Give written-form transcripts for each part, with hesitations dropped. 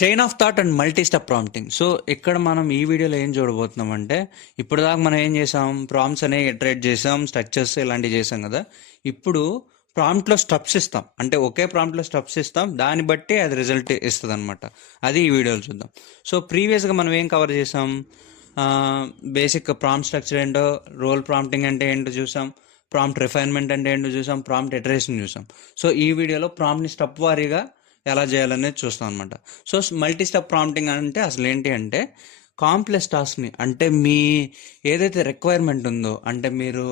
Chain of thought and multi step prompting. So ఇక్కడ మనం ఈ వీడియోలో ఏం చూడబోతున్నాం అంటే, ఇప్పుడు దాకా మనం ఏం చేసాం, ప్రాంప్ట్స్ అనేవి ఇటరేట్ చేసాం, స్ట్రక్చర్స్ ఇలాంటివి చేసాం కదా. ఇప్పుడు ప్రాంప్ట్లో స్టెప్స్ ఇస్తాం, అంటే ఒకే ప్రాంప్ట్లో స్టెప్స్ ఇస్తాం, దాన్ని బట్టి అది రిజల్ట్ ఇస్తుంది అనమాట. అది ఈ వీడియోలో చూద్దాం. సో ప్రీవియస్గా మనం ఏం కవర్ చేసాం, బేసిక్ ప్రాంప్ట్ స్ట్రక్చర్ ఏంటో, రోల్ ప్రాంప్టింగ్ అంటే ఏంటో చూసాం, ప్రాంప్ట్ రిఫైన్మెంట్ అంటే ఏంటో చూసాం, ప్రాంప్ట్ ఇటరేషన్ చూసాం. సో ఈ వీడియోలో ప్రాంప్ట్ని స్టెప్ వారీగా ఎలా చేయాలనేది చూస్తాం అనమాట. సో మల్టీ స్టెప్ ప్రాంప్టింగ్ అంటే అసలు ఏంటి అంటే, కాంప్లెక్స్ టాస్క్ని, అంటే మీ ఏదైతే రిక్వైర్మెంట్ ఉందో, అంటే మీరు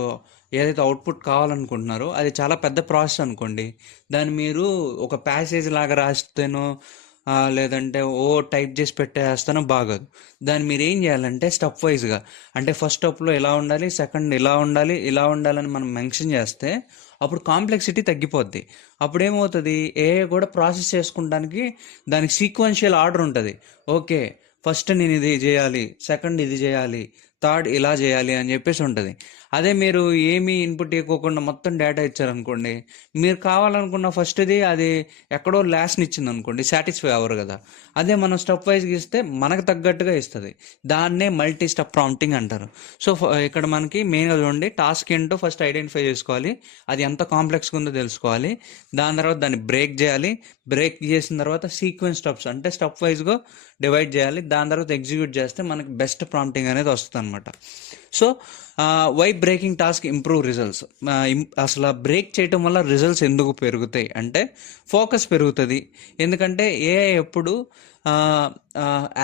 ఏదైతే అవుట్పుట్ కావాలనుకుంటున్నారో అది చాలా పెద్ద ప్రాసెస్ అనుకోండి. దాన్ని మీరు ఒక ప్యాసేజ్ లాగా రాస్తేనో లేదంటే టైప్ చేసి పెట్టేస్తానో బాగోదు. దాన్ని మీరు ఏం చేయాలంటే స్టెప్ వైజ్గా, అంటే ఫస్ట్ స్టెప్లో ఇలా ఉండాలి, సెకండ్ ఇలా ఉండాలి, ఇలా ఉండాలని మనం మెన్షన్ చేస్తే అప్పుడు కాంప్లెక్సిటీ తగ్గిపోద్ది. అప్పుడు ఏమవుతుంది, కూడా ప్రాసెస్ చేసుకుంటానికి దానికి సీక్వెన్షియల్ ఆర్డర్ ఉంటుంది. ఓకే, ఫస్ట్ నేను ఇది చేయాలి, సెకండ్ ఇది చేయాలి, థర్డ్ ఇలా చేయాలి అని చెప్పేసి ఉంటుంది. అదే మీరు ఏమీ ఇన్పుట్ ఇవ్వకుండా మొత్తం డేటా ఇచ్చారనుకోండి, మీరు కావాలనుకున్న ఫస్ట్ది అది ఎక్కడో లాస్ట్ని ఇచ్చింది అనుకోండి, సాటిస్ఫై అవ్వరు కదా. అదే మనం స్టెప్ వైజ్గా ఇస్తే మనకు తగ్గట్టుగా ఇస్తుంది. దాన్నే మల్టీ స్టెప్ ప్రాంప్టింగ్ అంటారు. సో ఇక్కడ మనకి మెయిన్గా చూడండి, టాస్క్ ఏంటో ఫస్ట్ ఐడెంటిఫై చేసుకోవాలి, అది ఎంత కాంప్లెక్స్గా ఉందో తెలుసుకోవాలి. దాని తర్వాత దాన్ని బ్రేక్ చేయాలి. బ్రేక్ చేసిన తర్వాత సీక్వెన్స్ స్టెప్స్, అంటే స్టెప్ వైజ్గా డివైడ్ చేయాలి. దాని తర్వాత ఎగ్జిక్యూట్ చేస్తే మనకి బెస్ట్ ప్రాంప్టింగ్ అనేది వస్తుంది అనమాట. So why breaking task improve results. అసలు బ్రేక్ చేయటం వల్ల రిజల్ట్స్ ఎందుకు పెరుగుతాయి అంటే, ఫోకస్ పెరుగుతుంది. ఎందుకంటే ఏఐ ఎప్పుడు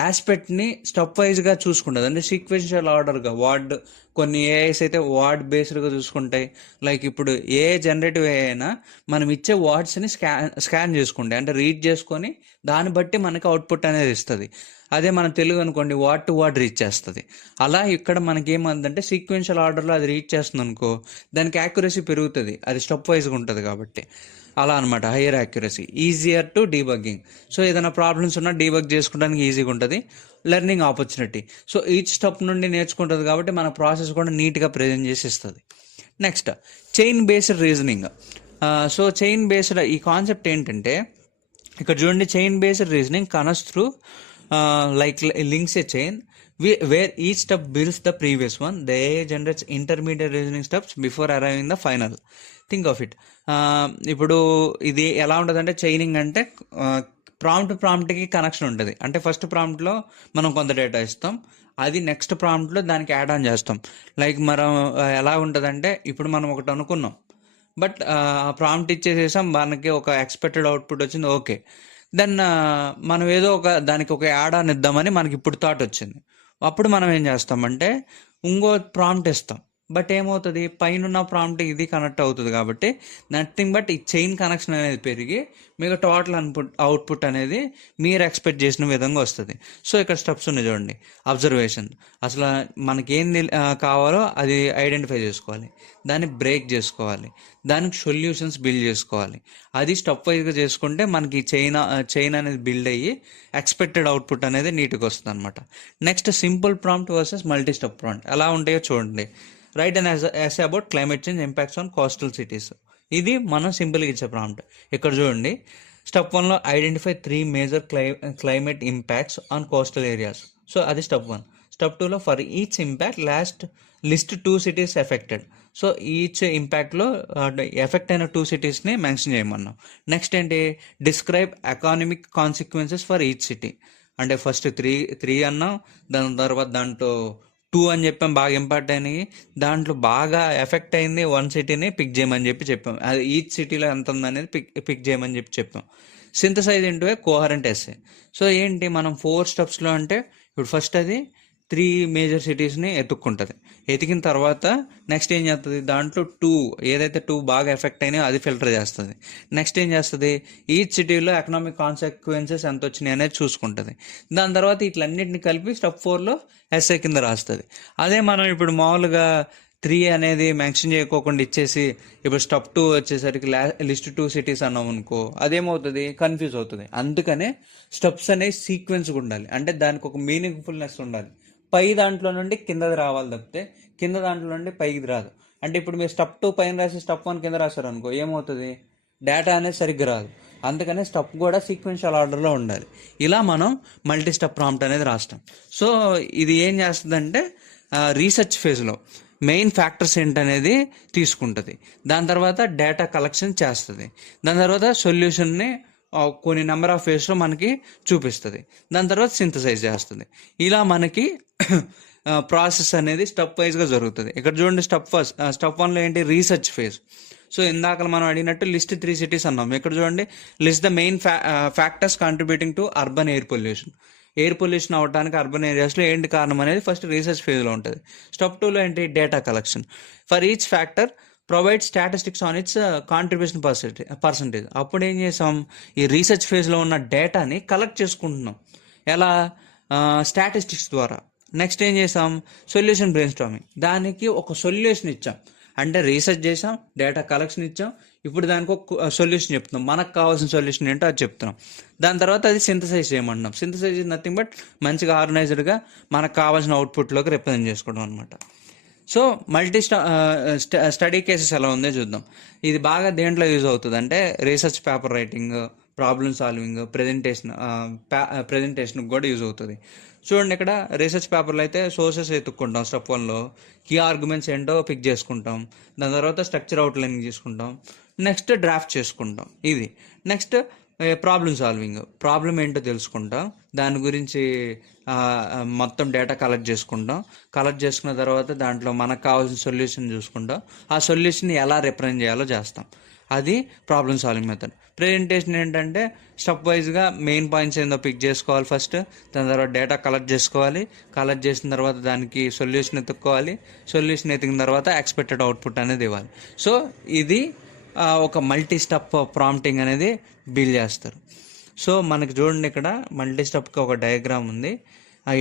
ఆస్పెక్ట్ని స్టెప్ వైజ్గా చూసుకుంటుంది, అంటే సీక్వెన్షియల్ ఆర్డర్గా. కొన్ని ఏఐస్ అయితే వార్డ్ బేస్డ్గా చూసుకుంటాయి. లైక్ ఇప్పుడు ఏ జనరేటివ్ ఏ అయినా మనం ఇచ్చే వర్డ్స్ని స్కాన్ చేసుకుంటాయి, అంటే రీడ్ చేసుకొని దాన్ని బట్టి మనకి అవుట్పుట్ అనేది ఇస్తుంది. అదే మన తెలుగు అనుకోండి, వర్డ్ టు వర్డ్ రీచ్ చేస్తుంది. అలా ఇక్కడ మనకి ఏమందంటే సీక్వెన్షియల్ ఆర్డర్లో అది రీచ్ చేస్తుంది అనుకో, దానికి యాక్యురసీ పెరుగుతుంది, అది స్టెప్ వైజ్గా ఉంటుంది కాబట్టి. అలా అనమాట, higher accuracy, easier to debugging. So ఏదైనా ప్రాబ్లమ్స్ ఉన్నా డీబగ్ చేసుకోవడానికి ఈజీగా ఉంటుంది. Learning opportunity, so each step నుండి నేర్చుకుంటుంది కాబట్టి మన ప్రాసెస్ కూడా నీట్గా ప్రజెంట్ చేసి ఇస్తుంది. Next, chain based reasoning. So chain based ఈ కాన్సెప్ట్ ఏంటంటే, ఇక్కడ చూడండి, chain based reasoning connects through like links a chain where each step builds the previous one. The AI generates intermediate reasoning steps before arriving the final. Think of it. ఇప్పుడు ఇది ఎలా ఉంటుంది అంటే, chaining అంటే ప్రాంప్ట్కి connection ఉంటుంది. అంటే first ప్రాంప్ట్లో మనం కొంత డేటా ఇస్తాం, అది నెక్స్ట్ ప్రాంప్ట్లో దానికి యాడ్ ఆన్ చేస్తాం. లైక్ మనం ఎలా ఉంటుందంటే, ఇప్పుడు మనం ఒకటి అనుకున్నాం, బట్ ఆ ప్రాంప్ట్ ఇచ్చేసేసాం, మనకి ఒక ఎక్స్పెక్టెడ్ అవుట్పుట్ వచ్చింది, ఓకే. దెన్ మనం ఏదో దానికి ఒక యాడ్ ఆన్ ఇద్దామని మనకి ఇప్పుడు థాట్ వచ్చింది. అప్పుడు మనం ఏం చేస్తామంటే ఇంకో ప్రాంప్ట్ ఇస్తాం, బట్ ఏమవుతుంది, పైన ప్రాంప్ట్ ఇది కనెక్ట్ అవుతుంది కాబట్టి నథింగ్ బట్ ఈ చైన్ కనెక్షన్ అనేది పెరిగి మీకు టోటల్ అవుట్పుట్ అనేది మీరు ఎక్స్పెక్ట్ చేసిన విధంగా వస్తుంది. సో ఇక్కడ స్టెప్స్ ఉన్నాయి చూడండి. అబ్జర్వేషన్, అసలు మనకి ఏం కావాలో అది ఐడెంటిఫై చేసుకోవాలి, దాన్ని బ్రేక్ చేసుకోవాలి, దానికి సొల్యూషన్స్ బిల్డ్ చేసుకోవాలి. అది స్టెప్ వైజ్గా చేసుకుంటే మనకి చైన్ అనేది బిల్డ్ అయ్యి ఎక్స్పెక్టెడ్ అవుట్పుట్ అనేది నీట్గా వస్తుంది అనమాట. Next, simple prompt versus multi step prompt ఎలా ఉంటాయో చూడండి. Write and essay about climate change impacts on coastal cities. ఇది మనం సింపుల్గా ఇచ్చే ప్రాంప్ట్. ఇక్కడ చూడండి, స్టెప్ 1లో identify 3 major climate impacts on coastal areas. So అది స్టెప్ 1. స్టెప్ 2లో for each impact list 2 cities affected. So each ఇంపాక్ట్లో ఎఫెక్ట్ అయిన 2 సిటీస్ని మెన్షన్ చేయమన్నాం. నెక్స్ట్ ఏంటి, describe economic consequences for each city. అంటే ఫస్ట్ త్రీ అన్నాం, దాని తర్వాత దాంట్లో 2 అని చెప్పాం, బాగా ఇంపార్ట్ అయినాయి. దాంట్లో బాగా ఎఫెక్ట్ అయింది 1 సిటీని పిక్ చేయమని చెప్పాం. అది ఈచ్ సిటీలో ఎంత ఉందనేది పిక్ చేయమని చెప్పాం. సింథసైజ్ ఇంటూ ఏ కోహరెంట్ ఎస్సే. సో ఏంటి, మనం 4 స్టెప్స్లో అంటే, ఇప్పుడు ఫస్ట్ అది 3 మేజర్ సిటీస్ని ఎత్తుక్కుంటుంది. ఎతికిన తర్వాత నెక్స్ట్ ఏం చేస్తుంది, దాంట్లో 2 ఏదైతే 2 బాగా ఎఫెక్ట్ అయినాయో అది ఫిల్టర్ చేస్తుంది. నెక్స్ట్ ఏం చేస్తుంది, ఈచ్ సిటీలో ఎకనామిక్ కాన్సిక్వెన్సెస్ ఎంత వచ్చినాయి అనేది చూసుకుంటుంది. దాని తర్వాత ఇట్లన్నింటిని కలిపి స్టెప్ 4లో ఎస్ఏ కింద రాస్తుంది. అదే మనం ఇప్పుడు మామూలుగా 3 అనేది మెన్షన్ చేయకోకుండా ఇచ్చేసి ఇప్పుడు స్టెప్ 2 వచ్చేసరికి లిస్ట్ 2 సిటీస్ అన్నాం అనుకో, అదేమవుతుంది, కన్ఫ్యూజ్ అవుతుంది. అందుకనే స్టెప్స్ అనేవి సీక్వెన్స్గా ఉండాలి, అంటే దానికి ఒక మీనింగ్ఫుల్నెస్ ఉండాలి. పై దాంట్లో నుండి కిందది రావాలి తప్పితే కింద దాంట్లో నుండి పైకి రాదు. అంటే ఇప్పుడు మీరు స్టెప్ 2 పైన రాసి స్టెప్ 1 కింద రాశారు అనుకో, ఏమవుతుంది, డేటా అనేది సరిగ్గా రాదు. అందుకనే స్టెప్ కూడా సీక్వెన్షియల్ ఆర్డర్లో ఉండాలి. ఇలా మనం మల్టీ స్టెప్ ప్రాంప్ట్ అనేది రాస్తాం. సో ఇది ఏం చేస్తుందంటే రీసెర్చ్ ఫేజ్లో మెయిన్ ఫ్యాక్టర్స్ ఏంటనేది తీసుకుంటుంది, దాని తర్వాత డేటా కలెక్షన్ చేస్తుంది, దాని తర్వాత సొల్యూషన్ని కొన్ని నెంబర్ ఆఫ్ వేస్లో మనకి చూపిస్తుంది, దాని తర్వాత సింథసైజ్ చేస్తుంది. ఇలా మనకి ప్రాసెస్ అనేది స్టెప్ వైజ్గా జరుగుతుంది. ఇక్కడ చూడండి, స్టెప్ 1లో ఏంటి, రీసెర్చ్ ఫేజ్. సో ఇందాక మనం అడిగినట్టు లిస్ట్ 3 cities అన్నాం. ఇక్కడ చూడండి, list the main factors contributing to urban air pollution. Air pollution అవ్వడానికి అర్బన్ ఏరియాస్లో ఏంటి కారణం అనేది ఫస్ట్ రీసెర్చ్ ఫేజ్లో ఉంటుంది. స్టెప్ 2లో ఏంటి, data collection. For each factor provide statistics on it's contribution percentage. అప్పుడు ఏం చేసాం, ఈ రీసెర్చ్ ఫేజ్లో ఉన్న డేటాని కలెక్ట్ చేసుకుంటున్నాం. ఎలా, స్టాటిస్టిక్స్ ద్వారా. నెక్స్ట్ ఏం చేసాం, సొల్యూషన్ బ్రెయిన్ స్టార్మింగ్. దానికి ఒక సొల్యూషన్ ఇచ్చాం, అంటే రీసెర్చ్ చేసాం, డేటా కలెక్షన్ ఇచ్చాం, ఇప్పుడు దానికి ఒక సొల్యూషన్ చెప్తున్నాం, మనకు కావాల్సిన సొల్యూషన్ ఏంటో అది చెప్తున్నాం. దాని తర్వాత అది సింథసైజ్ చేయమంటున్నాం. సింథసైజ్ ఇస్ నథింగ్ బట్ మంచిగా ఆర్గనైజ్డ్గా మనకు కావాల్సిన అవుట్పుట్లోకి రిప్రజెంట్ చేసుకోవడం అనమాట. సో మల్టీ స్టడీ కేసెస్ ఎలా ఉందో చూద్దాం. ఇది బాగా దేంట్లో యూజ్ అవుతుంది అంటే research paper writing, problem solving, ప్రెజెంటేషన్కి కూడా యూజ్ అవుతుంది. చూడండి, ఇక్కడ రీసెర్చ్ పేపర్లో అయితే సోర్సెస్ ఎత్తుక్కుంటాం, స్టెప్ 1లో కీ ఆర్గ్యుమెంట్స్ ఏంటో పిక్ చేసుకుంటాం, దాని తర్వాత స్ట్రక్చర్ అవుట్లైనింగ్ చేసుకుంటాం, నెక్స్ట్ డ్రాఫ్ట్ చేసుకుంటాం. ఇది నెక్స్ట్ ప్రాబ్లమ్ సాల్వింగ్, ప్రాబ్లం ఏంటో తెలుసుకుంటాం, దాని గురించి మొత్తం డేటా కలెక్ట్ చేసుకున్న తర్వాత దాంట్లో మనకు కావాల్సిన సొల్యూషన్ చూసుకుంటాం, ఆ సొల్యూషన్ ఎలా రిప్రజెంట్ చేయాలో చేస్తాం. అది ప్రాబ్లమ్ సాల్వింగ్ మెథడ్. ప్రెజెంటేషన్ ఏంటంటే స్టెప్ వైజ్గా మెయిన్ పాయింట్స్ ఏందో పిక్ చేసుకోవాలి ఫస్ట్, దాని తర్వాత డేటా కలెక్ట్ చేసిన తర్వాత దానికి సొల్యూషన్ ఎత్తుక్కోవాలి, సొల్యూషన్ ఎత్తికిన తర్వాత ఎక్స్పెక్టెడ్ అవుట్పుట్ అనేది ఇవ్వాలి. సో ఇది ఒక మల్టీ స్టెప్ ప్రాంప్టింగ్ అనేది బిల్డ్ చేస్తారు. సో మనకి చూడండి, ఇక్కడ మల్టీ స్టెప్కి ఒక డయాగ్రామ్ ఉంది.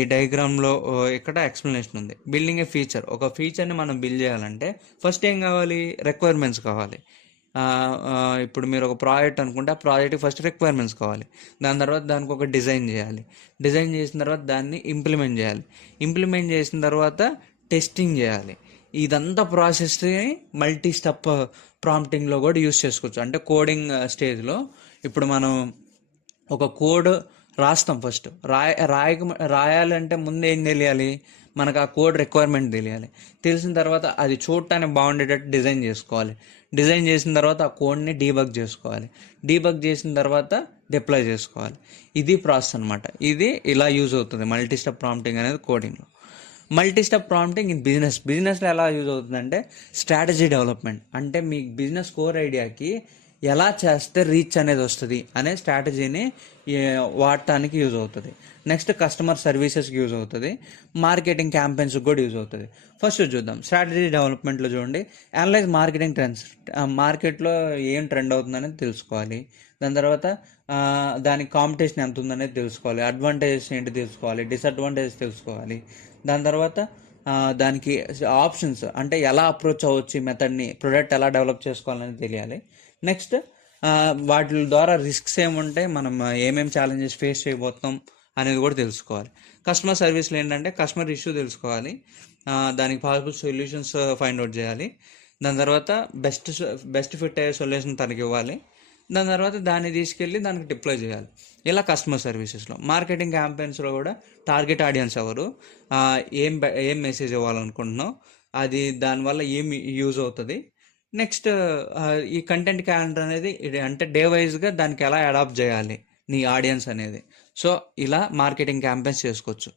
ఈ డయాగ్రామ్లో ఇక్కడ ఎక్స్ప్లెనేషన్ ఉంది. బిల్డింగ్ ఏ ఫీచర్, ఒక ఫీచర్ని మనం బిల్డ్ చేయాలంటే ఫస్ట్ ఏం కావాలి, రిక్వైర్మెంట్స్ కావాలి. ఇప్పుడు మీరు ఒక ప్రాజెక్ట్ అనుకుంటే ఆ ప్రాజెక్ట్కి ఫస్ట్ రిక్వైర్మెంట్స్ కావాలి, దాని తర్వాత దానికి ఒక డిజైన్ చేయాలి, డిజైన్ చేసిన తర్వాత దాన్ని ఇంప్లిమెంట్ చేసిన తర్వాత టెస్టింగ్ చేయాలి. ఇదంతా ప్రాసెస్ని మల్టీ స్టెప్ ప్రాంప్టింగ్లో కూడా యూస్ చేసుకోవచ్చు. అంటే కోడింగ్ స్టేజ్లో ఇప్పుడు మనం ఒక కోడ్ రాస్తాం, ఫస్ట్ రాయాలంటే ముందు ఏం తెలియాలి, మనకు ఆ కోడ్ రిక్వైర్మెంట్ తెలిసిన తర్వాత అది చూడటానికి బాగుండేటట్టు డిజైన్ చేసిన తర్వాత ఆ కోడ్ని డీబగ్ చేసిన తర్వాత డిప్లాయ్ చేసుకోవాలి. ఇది ప్రాసెస్ అనమాట. ఇది ఇలా యూజ్ అవుతుంది మల్టీ స్టెప్ ప్రాంప్టింగ్ అనేది కోడింగ్లో. మల్టీ స్టెప్ ప్రాంప్టింగ్ ఇన్ బిజినెస్లో ఎలా యూజ్ అవుతుందంటే స్ట్రాటజీ డెవలప్మెంట్, అంటే మీ బిజినెస్ కోర్ ఐడియాకి ఎలా చేస్తే రీచ్ అనేది వస్తుంది అనే స్ట్రాటజీని వాడటానికి యూజ్ అవుతుంది. నెక్స్ట్ కస్టమర్ సర్వీసెస్కి యూజ్ అవుతుంది, మార్కెటింగ్ క్యాంపెయిన్స్కి కూడా యూజ్ అవుతుంది. ఫస్ట్ చూద్దాం, స్ట్రాటజీ డెవలప్మెంట్లో చూడండి, అనలైజ్ మార్కెటింగ్ ట్రెండ్స్, మార్కెట్లో ఏం ట్రెండ్ అవుతుందనేది తెలుసుకోవాలి, దాని తర్వాత దానికి కాంపిటీషన్ ఎంత ఉందనేది తెలుసుకోవాలి, అడ్వాంటేజెస్ ఏంటి తెలుసుకోవాలి, డిసడ్వాంటేజెస్ తెలుసుకోవాలి, దాని తర్వాత దానికి ఆప్షన్స్ అంటే ఎలా అప్రోచ్ అవ్వచ్చు, ఈ మెథడ్ని ప్రొడక్ట్ ఎలా డెవలప్ చేసుకోవాలని తెలియాలి. నెక్స్ట్ వాటి ద్వారా రిస్క్స్ ఏముంటాయి, మనం ఏమేమి ఛాలెంజెస్ ఫేస్ చేయబోతున్నాం అనేది కూడా తెలుసుకోవాలి. కస్టమర్ సర్వీస్లో ఏంటంటే కస్టమర్ ఇష్యూ తెలుసుకోవాలి, దానికి పాసిబుల్ సొల్యూషన్స్ ఫైండ్ అవుట్ చేయాలి, దాని తర్వాత బెస్ట్ ఫిట్ అయ్యే సొల్యూషన్ తనకి ఇవ్వాలి, దాని తర్వాత దాన్ని తీసుకెళ్ళి దానికి డిప్లాయ్ చేయాలి. ఇలా కస్టమర్ సర్వీసెస్లో. మార్కెటింగ్ క్యాంపెయిన్స్లో కూడా టార్గెట్ ఆడియన్స్ ఎవరు, ఏం మెసేజ్ ఇవ్వాలనుకుంటున్నావు, అది దానివల్ల ఏం యూజ్ అవుతుంది. నెక్స్ట్ ఈ కంటెంట్ క్యాలెండర్ అనేది అంటే డే వైజ్గా దానికి ఎలా అడాప్ట్ చేయాలి నీ ఆడియన్స్ అనేది. సో ఇలా మార్కెటింగ్ క్యాంపెయిన్స్ చేసుకోవచ్చు.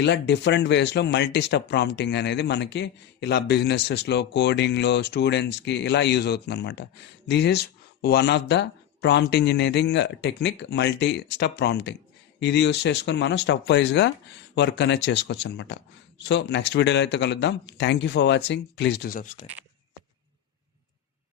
ఇలా డిఫరెంట్ వేస్లో మల్టీ స్టెప్ ప్రాంప్టింగ్ అనేది మనకి ఇలా బిజినెసెస్లో, కోడింగ్లో, స్టూడెంట్స్కి ఇలా యూజ్ అవుతుంది అనమాట. This is one of the prompt engineering technique, multi step prompting. ఇది యూజ్ చేసుకొని మనం స్టెప్ వైజ్గా వర్క్ అనేది చేసుకోవచ్చు అనమాట. సో నెక్స్ట్ వీడియోలో అయితే కలుద్దాం. Thank you for watching. Please do subscribe.